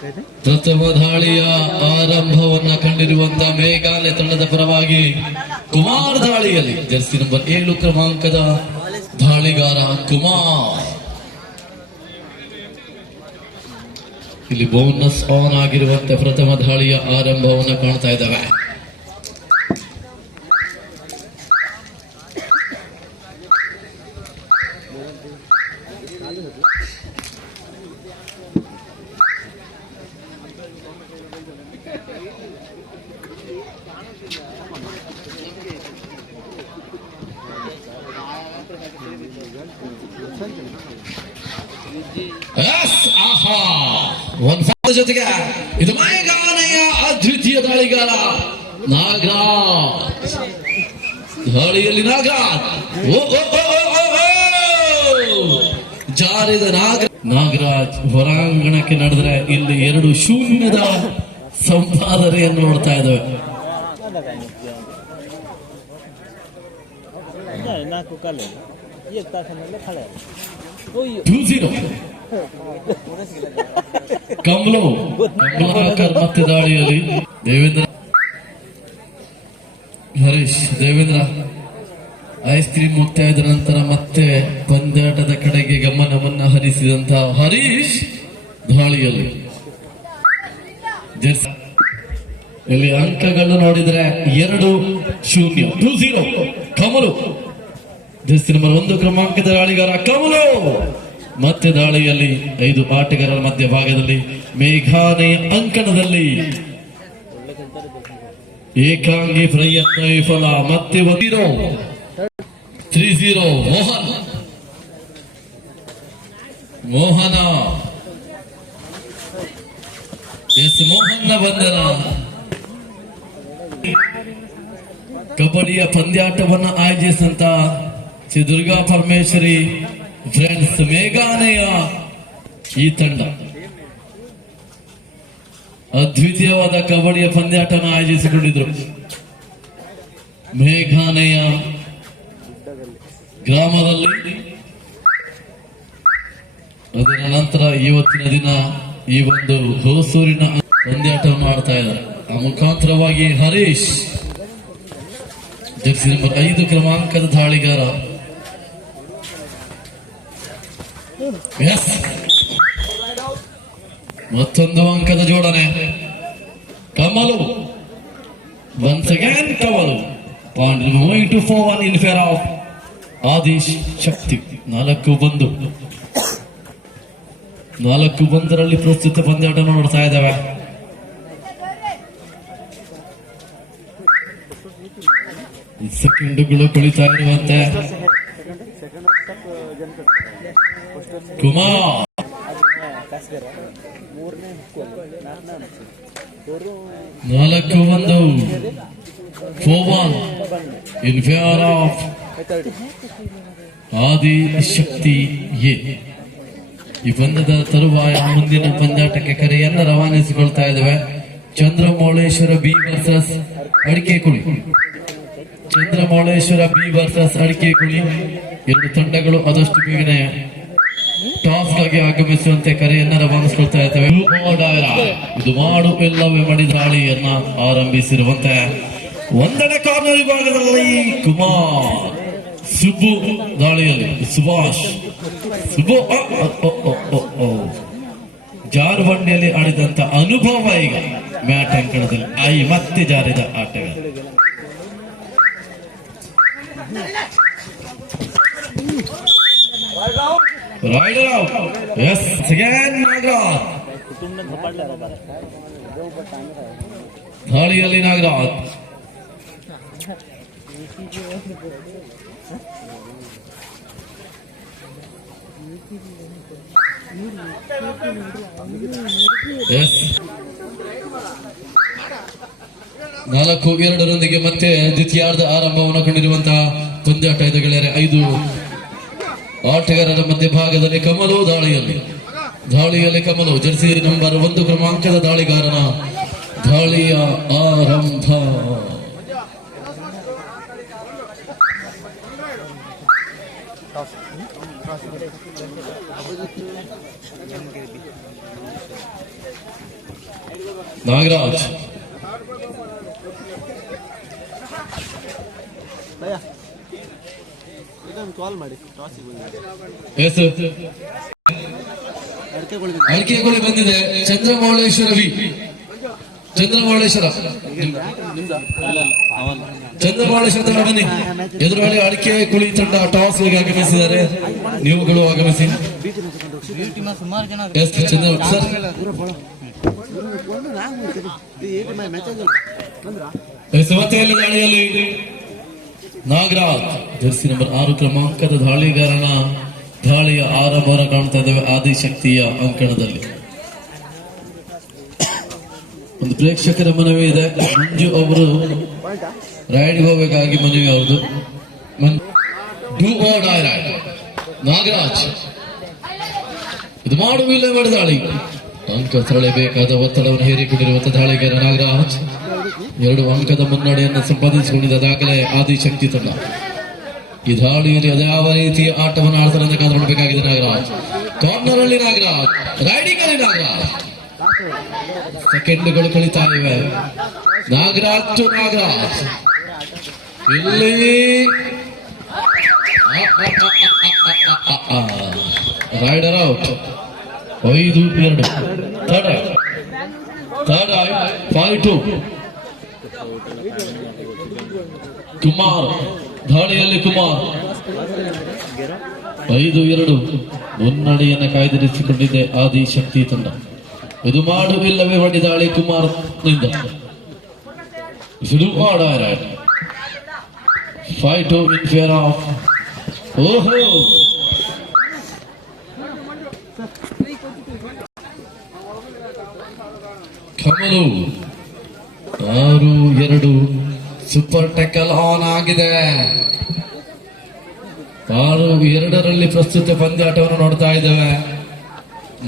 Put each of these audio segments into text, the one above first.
ಪ್ರಥಮ ದಾಳಿಯ ಆರಂಭವನ್ನ ಕಂಡಿರುವಂತಹ ಮೇಘಾಲಯ ತಂಡದ ಪರವಾಗಿ ಕುಮಾರ್ ದಾಳಿಯಲ್ಲಿ ಜರ್ಸಿ ನಂಬರ್ 7 ಕ್ರಮಾಂಕದ ದಾಳಿಗಾರ ಕುಮಾರ್. ಇಲ್ಲಿ ಬೋನಸ್ ಆನ್ ಆಗಿರುವಂತೆ ಪ್ರಥಮ ದಾಳಿಯ ಆರಂಭವನ್ನು ಕಾಣ್ತಾ ಇದ್ದಾವೆ. ಜೊತೆಗೆ ಇದು ಮೇಘಾಲಯ ಅದ್ವಿತೀಯ ದಾಳಿಗಾರ ನಾಗರಾಜ್. ದಾಳಿಯಲ್ಲಿ ಜಾರಿದ ನಾಗರಾಜ್ ಹೊರಾಂಗಣಕ್ಕೆ ನಡೆದ್ರೆ ಇಲ್ಲಿ 2-0 ಸಂಪಾದನೆಯನ್ನು ನೋಡ್ತಾ ಇದ್ದೇವೆ. ಕಮಲಾಕರ್ ಮತ್ತೆ ದಾಳಿಯಲ್ಲಿ ದೇವೇಂದ್ರ ಹರೀಶ್. ದೇವೇಂದ್ರ ಐಸ್ ಕ್ರೀಮ್ ಮುಕ್ತಾಯದ ನಂತರ ಮತ್ತೆ ಪಂದ್ಯಾಟದ ಕಡೆಗೆ ಗಮನವನ್ನ ಹರಿಸಿದಂತಹ ಹರೀಶ್ ದಾಳಿಯಲ್ಲಿ ಇಲ್ಲಿ ಅಂಕಗಳು ನೋಡಿದ್ರೆ 2-0 2-0 ಕಮಲು. ಜರ್ಸಿ ನಂಬರ್ 1 ಕ್ರಮಾಂಕದ ದಾಳಿಗಾರ ಕಮಲು ಮತ್ತೆ ದಾಳಿಯಲ್ಲಿ 5 ಆಟಗಾರರ ಮಧ್ಯಭಾಗದಲ್ಲಿ ಮೇಘಾಲಯ ಅಂಕಣದಲ್ಲಿ ಏಕಾಂಗಿ ಪ್ರಯತ್ನ ವಿಫಲ. ಮತ್ತೆ 3-0 ಮೋಹನ ಮೋಹನ್ನ ಬಂಧನ. ಕಬಡ್ಡಿಯ ಪಂದ್ಯಾಟವನ್ನು ಆಯೋಜಿಸಿದಂತ ಶ್ರೀ ದುರ್ಗಾ ಪರಮೇಶ್ವರಿ ಫ್ರೆಂಡ್ಸ್ ಮೇಘಾಲಯ ಈ ತಂಡ ಅದ್ವಿತೀಯವಾದ ಕಬಡ್ಡಿಯ ಪಂದ್ಯಾಟವನ್ನು ಆಯೋಜಿಸಿಕೊಂಡಿದ್ರು. ಮೇಘಾಲಯ ಗ್ರಾಮದಲ್ಲಿ ಅದರ ನಂತರ ಇವತ್ತಿನ ದಿನ ಈ ಒಂದು ಹೊಸೂರಿನ ಪಂದ್ಯಾಟವನ್ನು ಮಾಡ್ತಾ ಇದ್ದಾರೆ. ಆ ಮುಖಾಂತರವಾಗಿ ಹರೀಶ್ ಜರ್ಸಿ ನಂಬರ್ 5 ಕ್ರಮಾಂಕದ ದಾಳಿಗಾರ ಮತ್ತೊಂದು ಅಂಕದ ಜೋಡಣೆ. ಕಮಲು once again ಕಮಲು moving to 4-1 in favor of ಆದಿಶ್ ಶಕ್ತಿ. 4-1 ಪ್ರಸ್ತುತ ಪಂದ್ಯಾಟ ನೋಡ್ತಾ ಇದ್ದಾವೆ. ಸೆಕೆಂಡುಗಳು ಕುಳಿತಾ ಇರುವಂತೆ Kumar 4-1 in favor of Adishakti A. ಈ ಪಂದ್ಯದ ತರುವಾಯ ಮುಂದಿನ ಪಂದ್ಯಾಟಕ್ಕೆ ಕರೆಯನ್ನು ರವಾನಿಸಿಕೊಳ್ತಾ ಇದ್ದೇವೆ. Chandramouleshwara B versus Adikekuli. Chandramouleshwara B versus Adikekuli. 2 ತಂಡಗಳು ಆದಷ್ಟು ಬೇಗನೆ ಟಾಸ್ ಗಾಗಿ ಆಗಮಿಸುವಂತೆ ಕರೆಯನ್ನು ರವಾನಿಸಿಕೊಳ್ತಾ ಇದ್ದೇವೆ. ಇದು ಮಾಡು ಎಲ್ಲವೇ ಮಾಡಿ ದಾಳಿಯನ್ನ ಆರಂಭಿಸಿರುವಂತೆ ಒಂದನೇ ಕಾರ್ನರ್ ವಿಭಾಗದಲ್ಲಿ ಕುಮಾರ್. ಸುಬ್ಬು ದಾಳಿಯಲ್ಲಿ ಸುಭಾಷ್. ಸುಬ್ಬು ಜಾರುಬಂಡಿಯಲ್ಲಿ ಆಡಿದಂತ ಅನುಭವ ಈಗ ಮ್ಯಾಟ್ ಅಂಕಣದಲ್ಲಿ ಮತ್ತೆ ಜಾರಿದ ಆಟಗಾರ. Raider out. Yes again Nagaraj. ದಾಳಿಯಲ್ಲಿ ನಾಗರಾಜ್. ಎಸ್ 4-2 ಮತ್ತೆ ದ್ವಿತೀಯಾರ್ಧ ಆರಂಭವನ್ನು ಕಂಡಿರುವಂತಹ ಪಂದ್ಯಾಟ. ಇದು ಗೆಳೆಯರೆ 5 ಆಟಗಾರರ ಮಧ್ಯಭಾಗದಲ್ಲಿ ಕಮಲು ದಾಳಿಯಲ್ಲಿ ಕಮಲು ಜರ್ಸಿ ನಂಬರ್ 1 ಕ್ರಮಾಂಕದ ದಾಳಿಗಾರನ ದಾಳಿಯ ಆರಂಭ. ನಾಗರಾಜ್ ಕಾಲ್ ಮಾಡಿ ಎಸ್ ಅಡಿಕೆಗೋಳಿ ಬಂದಿದೆ. ಚಂದ್ರಮೌಳೇಶ್ವರ ವಿ ಚಂದ್ರಮೌಳೇಶ್ವರ ತಂಡ ಬನ್ನಿ. ಎದುರುಗಡೆ ಅಡಿಕೆ ಕುಳಿ ತಂಡ ಟಾಸ್ ಗೆ ಆಗಮಿಸಿದ್ದಾರೆ. ನೀವುಗಳು ಆಗಮಿಸಿ. ಎಸ್ ಚಂದ್ರ ಸರ್ ಸುವತೆಯಲ್ಲಿ ದಾಳಿಯಲ್ಲಿ ನಾಗರಾಜ್ ಜರ್ಸಿ ನಂಬರ್ 6 ಕ್ರಮಾಂಕದ ದಾಳಿಗಾರನ ದಾಳಿಯ ಆರಂಭ ಕಾಣ್ತಾ ಇದ್ದೇವೆ ಆದಿಶಕ್ತಿಯ ಅಂಕಣದಲ್ಲಿ. ಒಂದು ಪ್ರೇಕ್ಷಕರ ಮನವಿ ಇದೆ. ಮಂಜು ಅವರು ರೈಡ್ ಹೋಗಬೇಕಾಗಿ ಮನವಿ ಅವ್ರದ್ದು. Do or die raid. Nagaraj ಇದು ಮಾಡುವಿಲ್ಲ ಮಾಡಿ ದಾಳಿ ಅಂಕ ತರಲೇಬೇಕಾದ ಒತ್ತಡವನ್ನು ಹೇರಿಕೊಂಡಿರುವಂತಹ ದಾಳಿಗಾರ ನಾಗರಾಜ್ 2 ಅಂಕದ ಮುನ್ನಡೆಯನ್ನು ಸಂಪಾದಿಸಿಕೊಂಡಿದ್ದ ದಾಖಲೆ ಆದಿಶಕ್ತಿ ತಂಡ. ಈ ದಾಳಿಯಲ್ಲಿ ಅದ್ಯಾವ ರೀತಿಯ ಆಟವನ್ನು ಆಡ್ತಾರೆ ಅಂತ ಕಾದು ನೋಡಬೇಕಾಗಿದೆ. ನಾಗರಾಜ್ ಕಾರ್ನರ್ ಅಲ್ಲಿ ನಾಗರಾಜ್, ರೈಡಿಂಗ್ ಅಲ್ಲಿ ನಾಗರಾಜ್. ಸೆಕೆಂಡ್ಗಳು ಕಳೀತಾ ಇವೆ. ನಾಗರಾಜ್ ಇಲ್ಲಿ ರೈಡರ್ ಔಟ್. 5-2 ಥರ್ಡ್ 5-2. ಕುಮಾರ್ ದಾಳಿಯಲ್ಲಿ ಕುಮಾರ್ 5-2 ಮುನ್ನಡೆಯನ್ನು ಕಾಯ್ದಿರಿಸಿಕೊಂಡಿದೆ ಆದಿಶಕ್ತಿ ತಂಡ. ಇದು ಮಾಡುವಿಲ್ಲವೇ ಹೊಡಿ ದಾಳಿ ಕುಮಾರ್ ನಿಂದ. 5-2 ಇನ್ ಫೇರ್ ಆಫ್. ಓಹೋ ಕಮಲು 6-2 ಸೂಪರ್ ಟ್ಯಾಕಲ್ ಆನ್ ಆಗಿದೆ. 6-2 ಪ್ರಸ್ತುತ ಪಂದ್ಯಾಟವನ್ನು ನೋಡ್ತಾ ಇದ್ದೇವೆ.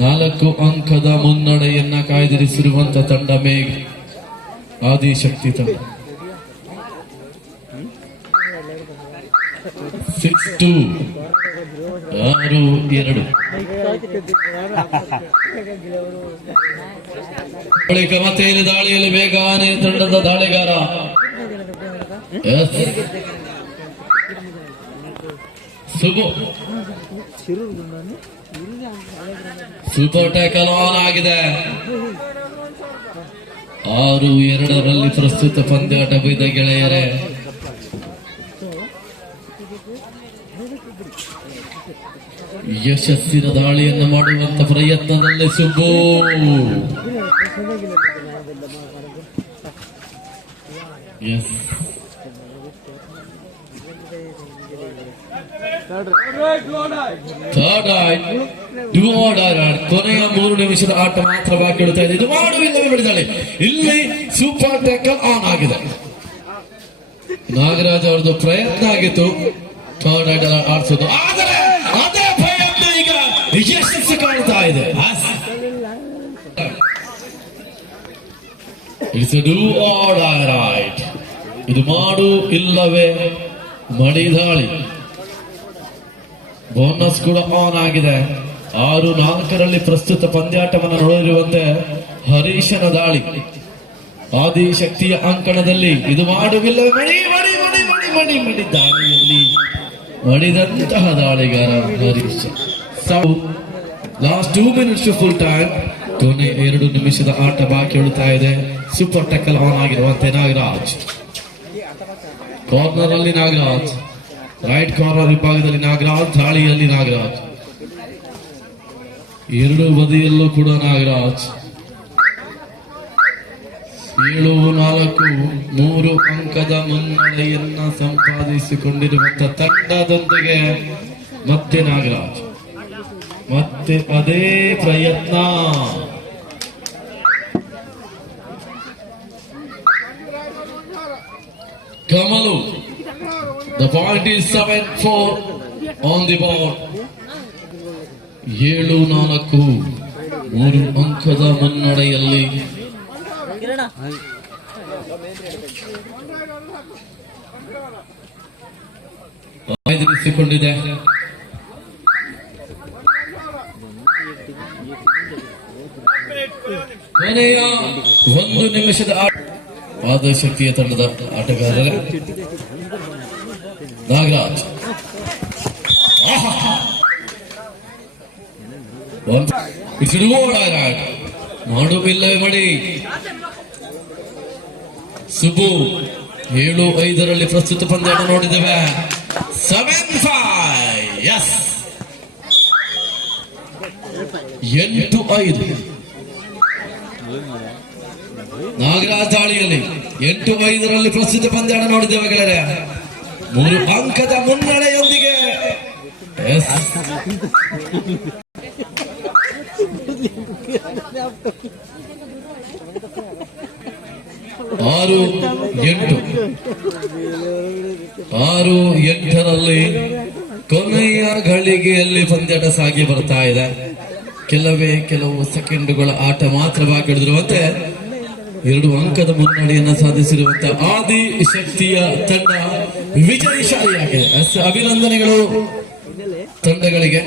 4 ಅಂಕದ ಮುನ್ನಡೆಯನ್ನ ಕಾಯ್ದಿರಿಸಿರುವಂತ ತಂಡ ಮೇಘ್ ಆದಿಶಕ್ತಿ ತಂಡ. 6-2 6-2 ಬಳಿಕ ಮತ್ತೆ ಇಲ್ಲಿ ದಾಳಿಯಲ್ಲಿ ಬೇಗನೆ ತಂಡದ ದಾಳಿಗಾರ ಸುಬು ಸೂಪರ್ ಟ್ಯಾಕಲ್ ಆನ್ ಆಗಿದೆ. 6-2 ಪ್ರಸ್ತುತ ಪಂದ್ಯಾಟ ಬಿದ್ದ ಗೆಳೆಯರೇ. ಯಶಸ್ಸಿನ ದಾಳಿಯನ್ನು ಮಾಡುವಂತ ಪ್ರಯತ್ನದಲ್ಲಿ ಸುಬ್ಬು ಕೊನೆಯ 3 ನಿಮಿಷದ ಆಟ ಮಾತ್ರ ಬಾಕಿ ಇಡ್ತಾ ಇದೆ. ಇದು ಮಾಡುವಿಲ್ಲವೇ ಬಿಡಿದಾಳೆ. ಇಲ್ಲಿ ಸೂಪರ್ ಟ್ಯಾಕಲ್ ಆನ್ ಆಗಿದೆ. ನಾಗರಾಜ್ ಅವರದ್ದು ಪ್ರಯತ್ನ ಆಗಿತ್ತು ಥರ್ಡ್ ರೈಡರ್ ಆಡಿಸೋದು, ಆದರೆ ಅದೇ ಪ್ರಯತ್ನ ಈಗ ಯಶಸ್ಸು ಕಾಣ್ತಾ ಇದೆ. ಇದು ಮಾಡು ಇಲ್ಲವೇ ಮಡಿ ದಾಳಿ. ಬೋನಸ್ ಕೂಡ ಆನ್ ಆಗಿದೆ. 6-4 ಪ್ರಸ್ತುತ ಪಂದ್ಯಾಟವನ್ನು ನೋಡಿರುವಂತೆ ಹರೀಶನ ದಾಳಿ ಆದಿಶಕ್ತಿಯ ಅಂಕಣದಲ್ಲಿ. ಇದು ಮಾಡುವಿಲ್ಲ ಮಡಿ ಮಡಿ ಮಡಿ ಮಡಿ ಮಡಿ ಮಡಿ ದಾಳಿಯಲ್ಲಿ ಮಡಿದಂತಹ ದಾಳಿಗಾರ Harish. Last 2 minutes full time. ಕೊನೆ 2 ನಿಮಿಷದ ಆಟ ಬಾಕಿ ಉಳಿತಾ ಇದೆ. ಸೂಪರ್ ಟೆಕ್ಕಲ್ ಆನ್ ಆಗಿರುವಂತೆ ನಾಗರಾಜ್. ಕಾರ್ನರ್ ಅಲ್ಲಿ ನಾಗರಾಜ್, ರೈಟ್ ಕಾರ್ನರ್ ವಿಭಾಗದಲ್ಲಿ ನಾಗರಾಜ್, ದಾಳಿಯಲ್ಲಿ ನಾಗರಾಜ್. 2 ಬದಿಯಲ್ಲೂ ಕೂಡ ನಾಗರಾಜ್. 7-4 3 ಅಂಕದ ಮುನ್ನಡೆಯನ್ನ ಸಂಪಾದಿಸಿಕೊಂಡಿರುವಂತ ತಂಡದೊಂದಿಗೆ ಮತ್ತೆ ನಾಗರಾಜ್, ಮತ್ತೆ ಅದೇ ಪ್ರಯತ್ನ. ಕಮಲು, the point is 7-4 on the board. 7-4 3 ಅಂಕದ ಮುನ್ನಡೆಯಲ್ಲಿ ಕಾಯ್ದಿರಿಸಿಕೊಂಡಿದೆ. ಕೊನೆಯ 1 ನಿಮಿಷದ ಆದಶಕ್ತಿಯ ತಂಡದ ಆಟಗಾರರೇ ನಾಗರಾಜ್. ಮಾಡುವಿಲ್ಲವೇ ಮಾಡಿ ಸುಬು 7-5 ಪ್ರಸ್ತುತ ಪಂದ್ಯ ನೋಡಿದ್ದೇವೆ. 7-5 ಎಸ್ 8-5 ನಾಗರಾಜ್ ದಾಳಿಯಲ್ಲಿ 8-5 ಪ್ರಸ್ತುತ ಪಂದ್ಯ ನೋಡಿದ್ದೇವೆ ಗೆಳೆಯರೆ. 3 ಅಂಕದ ಮುನ್ನಡೆಯೊಂದಿಗೆ ಎಸ್ 6-8 ಕೊನೆಯ ಗಳಿಗೆಯಲ್ಲಿ ಪಂದ್ಯಾಟ ಸಾಗಿ ಬರ್ತಾ ಇದೆ. ಕೆಲವು ಸೆಕೆಂಡುಗಳ ಆಟ ಮಾತ್ರ ಬಾಕಿ ಉಳಿದಿರುವಂತೆ 2 ಅಂಕದ ಮುನ್ನಡೆಯನ್ನು ಸಾಧಿಸಿರುವಂತಹ ಆದಿ ಶಕ್ತಿಯ ತಂಡ ವಿಜಯಶಾಲಿಯಾಗಿದೆ. ಅಭಿನಂದನೆಗಳು ತಂಡಗಳಿಗೆ.